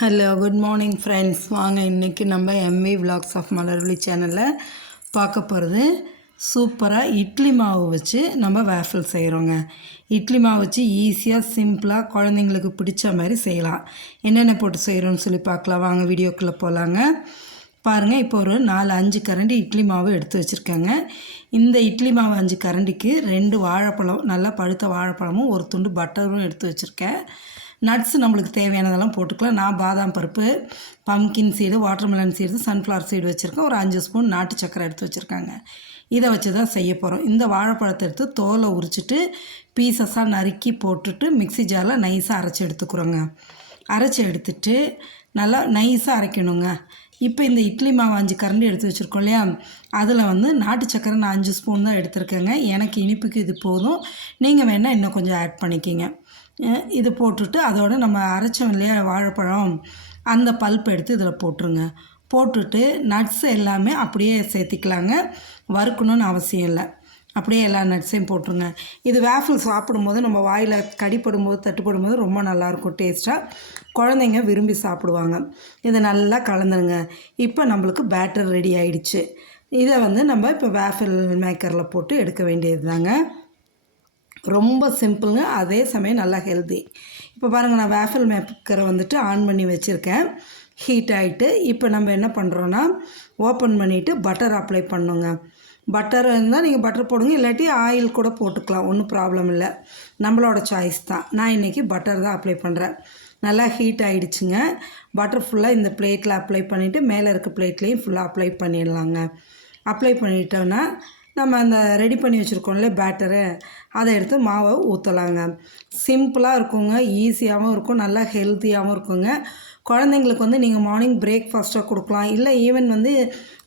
Hello good morning friends. வாங்க இன்றைக்கி நம்ம எம்வி விலாக்ஸ் ஆஃப் மலர்விழி சேனலில் பார்க்க போகிறது சூப்பராக இட்லி மாவு வச்சு நம்ம வேஃபில் செய்கிறோங்க. இட்லி மாவு வச்சு ஈஸியாக சிம்பிளாக குழந்தைங்களுக்கு பிடிச்ச மாதிரி செய்யலாம். என்னென்ன போட்டு செய்கிறோன்னு சொல்லி பார்க்கலாம். வாங்க வீடியோக்குள்ளே போகலாங்க. பாருங்கள், இப்போ ஒரு 4-5 கரண்டி இட்லி மாவு எடுத்து வச்சுருக்கேங்க. இந்த இட்லி மாவு 5 கரண்டிக்கு 2 வாழைப்பழம், நல்லா பழுத்த வாழைப்பழமும் ஒரு துண்டு பட்டரும் எடுத்து வச்சுருக்கேன். நட்ஸ் நம்மளுக்கு தேவையானதெல்லாம் போட்டுக்கலாம். நான் பாதாம் பருப்பு, pumpkin seed, watermelon seed, sunflower seed வச்சுருக்கேன். ஒரு 5 ஸ்பூன் நாட்டு சக்கரை எடுத்து வச்சுருக்காங்க. இதை வச்சு தான் செய்ய போகிறோம். இந்த வாழைப்பழத்தை எடுத்து தோலை உரிச்சிட்டு பீசஸாக நறுக்கி போட்டுட்டு மிக்ஸி ஜாரில் நைஸாக அரைச்சி எடுத்துக்கிறோங்க. அரைச்சி எடுத்துட்டு நல்லா நைஸாக அரைக்கணுங்க. இப்போ இந்த இட்லி மாவு 5 கரண்டி எடுத்து வச்சுருக்கோம் இல்லையா, அதில் நாட்டு சக்கரை நான் 5 ஸ்பூன் தான் எடுத்துருக்கேங்க. எனக்கு இனிப்புக்கு இது போதும். நீங்கள் வேணால் இன்னும் கொஞ்சம் ஆட் பண்ணிக்கிங்க. இது போட்டுட்டு அதோடு நம்ம அரைச்சோம் இல்லையா வாழைப்பழம், அந்த பல்ப் எடுத்து இதில் போட்டுருங்க. போட்டுட்டு நட்ஸ் எல்லாமே அப்படியே சேர்த்திக்கலாங்க. வறுக்கணும்னு அவசியம் இல்லை. அப்படியே எல்லா நட்ஸையும் போட்டுருங்க. இது வேஃபில் சாப்பிடும்போது நம்ம வாயில் கடிப்படும்போது தட்டுப்படும்போது ரொம்ப நல்லாயிருக்கும். டேஸ்ட்டாக குழந்தைங்க விரும்பி சாப்பிடுவாங்க. இதை நல்லா கலந்துருங்க. இப்போ நம்மளுக்கு பேட்டர் ரெடி ஆகிடுச்சு. இதை நம்ம இப்போ வேஃபில் மேக்கரில் போட்டு எடுக்க வேண்டியது தாங்க. ரொம்ப சிம்பிளுங்க, அதே சமயம் நல்லா ஹெல்தி. இப்போ பாருங்கள், நான் வேஃபில் மேக்கரை ஆன் பண்ணி வச்சுருக்கேன். ஹீட் ஆகிட்டு இப்போ நம்ம என்ன பண்ணுறோன்னா ஓப்பன் பண்ணிவிட்டு பட்டர் அப்ளை பண்ணுங்க. பட்டர் இருந்தால் நீங்கள் பட்டர் போடுங்க, இல்லாட்டி ஆயில் கூட போட்டுக்கலாம், ஒன்றும் ப்ராப்ளம் இல்லை. நம்மளோட சாய்ஸ் தான். நான் இன்றைக்கி பட்டர் தான் அப்ளை பண்ணுறேன். நல்லா ஹீட் ஆகிடுச்சுங்க. பட்டர் ஃபுல்லாக இந்த பிளேட்டில் அப்ளை பண்ணிவிட்டு மேலே இருக்க பிளேட்லேயும் ஃபுல்லாக அப்ளை பண்ணிடலாங்க. அப்ளை பண்ணிட்டோன்னா நம்ம அந்த ரெடி பண்ணி வச்சுருக்கோம்ல பேட்டரு, அதை எடுத்து மாவை ஊற்றலாங்க. சிம்பிளாக இருக்குங்க, ஈஸியாகவும் இருக்கும், நல்லா ஹெல்த்தியாகவும் இருக்குங்க. குழந்தைங்களுக்கு நீங்கள் மார்னிங் பிரேக்ஃபாஸ்ட்டாக கொடுக்கலாம், இல்லை ஈவன்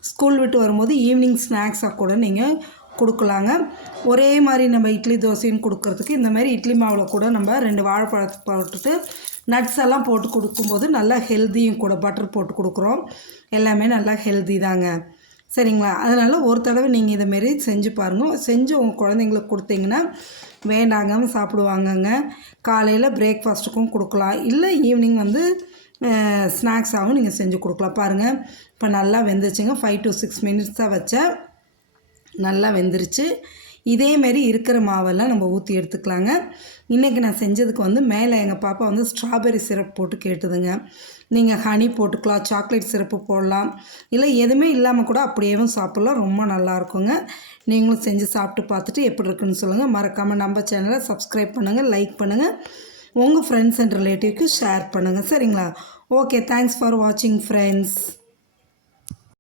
ஸ்கூல் விட்டு வரும்போது ஈவினிங் ஸ்நாக்ஸாக கூட நீங்கள் கொடுக்கலாங்க. ஒரே மாதிரி நம்ம இட்லி தோசைன்னு கொடுக்குறதுக்கு இந்த மாதிரி இட்லி மாவில் கூட நம்ம 2 வாழைப்பழத்தை போட்டுட்டு நட்ஸ் எல்லாம் போட்டு கொடுக்கும்போது நல்லா ஹெல்த்தியும் கூட. பட்டர் போட்டு கொடுக்குறோம், எல்லாமே நல்லா ஹெல்த்தி தாங்க. சரிங்களா? அதனால் ஒரு தடவை நீங்கள் இதைமாரி செஞ்சு பாருங்கள். செஞ்சு உங்கள் குழந்தைங்களுக்கு கொடுத்தீங்கன்னா வேண்டாங்க சாப்பிடுவாங்கங்க. காலையில் பிரேக்ஃபாஸ்ட்டுக்கும் கொடுக்கலாம், இல்லை ஈவினிங் ஸ்நாக்ஸாகவும் நீங்கள் செஞ்சு கொடுக்கலாம். பாருங்கள், இப்போ நல்லா வெந்துருச்சுங்க. 5 to 6 மினிட்ஸ் தான் வச்சேன், நல்லா வெந்துருச்சு. இதேமாரி இருக்கிற மாவெல்லாம் நம்ம ஊற்றி எடுத்துக்கலாங்க. இன்றைக்கி நான் செஞ்சதுக்கு மேலே எங்கள் பாப்பா ஸ்ட்ராபெரி சிரப் போட்டு கேட்டுதுங்க. நீங்கள் ஹனி போட்டுக்கலாம், சாக்லேட் சிரப்பு போடலாம், இல்லை எதுவுமே இல்லாமல் கூட அப்படியேவும் சாப்பிட்லாம். ரொம்ப நல்லாயிருக்குங்க. நீங்களும் செஞ்சு சாப்பிட்டு பார்த்துட்டு எப்படி இருக்குன்னு சொல்லுங்கள். மறக்காமல் நம்ம சேனலை சப்ஸ்கிரைப் பண்ணுங்கள், லைக் பண்ணுங்கள், உங்கள் ஃப்ரெண்ட்ஸ் அண்ட் ரிலேட்டிவ்க்கு ஷேர் பண்ணுங்கள். சரிங்களா? ஓகே, தேங்க்ஸ் ஃபார் வாட்சிங் ஃப்ரெண்ட்ஸ்.